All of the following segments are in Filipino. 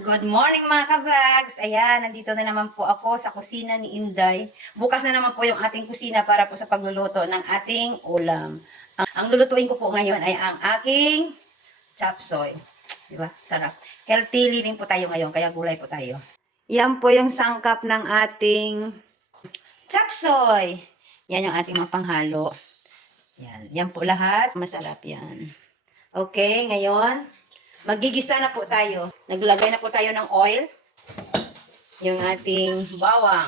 Good morning mga ka-vlogs! Ayan, nandito na naman po ako sa kusina ni Inday. Bukas na naman po yung ating kusina para po sa pagluluto ng ating ulam. Ang lulutuin ko po ngayon ay ang aking chop suey. Diba? Sarap. Healthy living po tayo ngayon, kaya gulay po tayo. Yan po yung sangkap ng ating chop suey. Yan yung ating mga panghalo. Yan po lahat. Masarap yan. Okay, ngayon, magigisa na po tayo. Naglagay na po tayo ng oil. Yung ating bawang.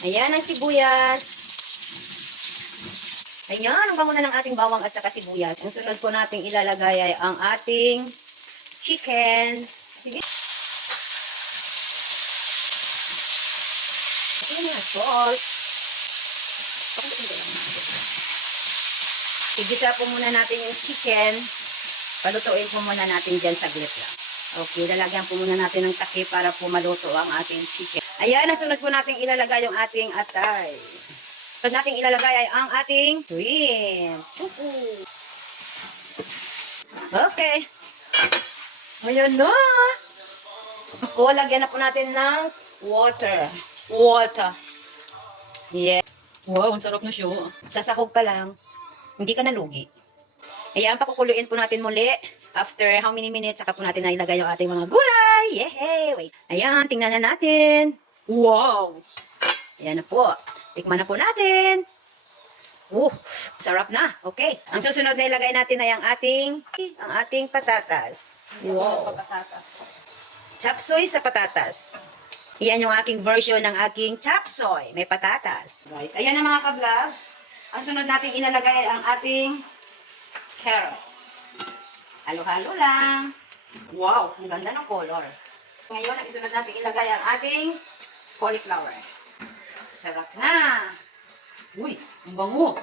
Ayan ang sibuyas. Ayan, ang bango na ng ating bawang at saka sibuyas. Ang sunod po nating ilalagay ay ang ating chicken. Sige. Ayan, salt. Igisa po muna natin yung chicken. Palutuin po muna natin dyan saglit lang. Okay, lalagyan po muna natin ng takip para po maluto ang ating chicken. Ayan, ang sunod po natin ilalagay yung ating atay. Sunod natin ilalagay ay ang ating shrimp. Okay. Ayan na. O, lagyan na po natin ng water. Yeah. Wow, ang sarap na siya. Sasakog pa lang. Hindi ka nalugi. Ayan, pakukuluin po natin muli. After how many minutes, saka po natin na ilagay yung ating mga gulay. Yehey! Wait. Ayan, tingnan na natin. Wow! Ayan na po. Tikman na po natin. Sarap na. Okay. Ang susunod na ilagay natin ay ang ating patatas. Wow. Chop suey sa patatas. Ayan yung aking version ng aking chop suey. May patatas. Guys, ayan na mga ka-vlogs. Ang sunod natin ilalagay ang ating carrots. Halo-halo lang. Wow, ang ganda ng color. Ngayon, ang isunod natin ilagay ang ating cauliflower. Sarap na. Uy, ang bango.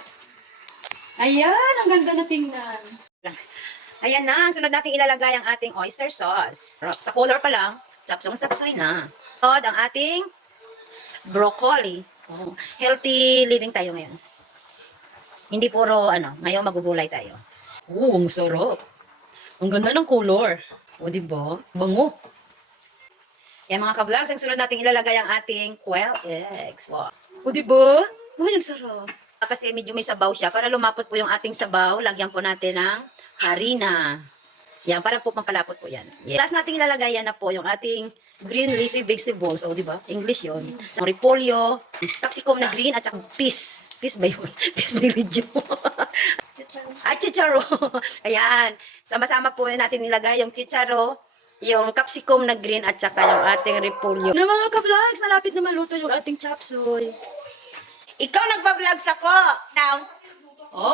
Ayan, ang ganda na tingnan. Ayan na, ang sunod natin ilalagay ang ating oyster sauce. Sa color pa lang, chapsong-chapsoy na. At ang ating broccoli. Healthy living tayo ngayon. Hindi puro, ngayon magugulay tayo. Ang sarap. Ang ganda ng color. O, diba? Bango. Yan mga ka-vlogs, ang sunod natin ilalagay ang ating quail eggs. Wow. O, diba? Uy, ang sarap. Kasi medyo may sabaw siya. Para lumapot po yung ating sabaw, lagyan po natin ng harina. Yan, para po pampalapot po yan. Yes. Tapos natin ilalagay yan na po yung ating green leafy vegetables. O, diba? English yun. So, repolyo, capsicum na green, at saka peas. Peas ba yun? Peas de video. Chicharo. Ayan. Sama-sama po natin nilagay yung chicharo, yung capsicum na green, at saka yung ating repolyo. Na mga ka-vlogs, malapit na maluto yung ating chop suey. Ikaw nagpa-vlogs ako. Now.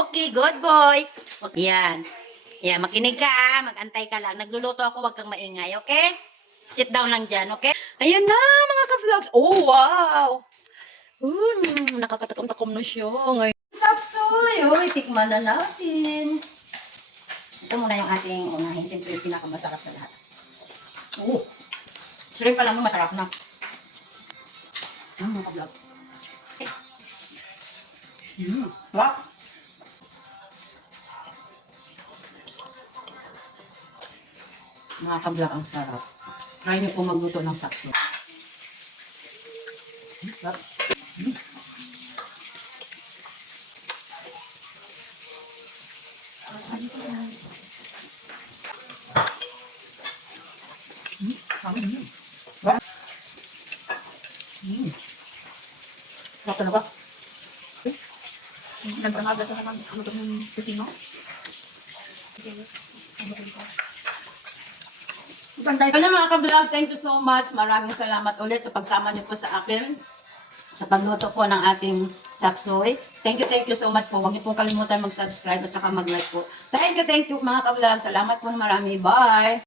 Okay, good boy. Okay, yan. Yan, makinig ka, mag-antay ka lang. Nagluluto ako, wag kang maingay, okay? Sit down lang dyan, okay? Ayan na, mga ka-vlogs. Oh, wow. Nakakatakom-takom na siya. Ngayon. Sapsoy! Uy, tikman na natin. Ito muna yung ating unahin. Siyempre, yung pinakamasarap sa lahat. Shrimp pa lang masarap na. Mga ka-vlog. What? Mga ka-vlog, ang sarap. Try niyo po magluto ng sapsoy. Sarap talaga. Nagsangaga ito naman ano ito ng kusino. Ano mga ka-vlog, thank you so much. Maraming salamat ulit sa pagsama niyo po sa akin sa pagluto po ng ating chop suey. Thank you so much po. Huwag niyo pong kalimutan mag-subscribe at saka mag-like po. Thank you mga ka-vlog. Salamat po na marami. Bye!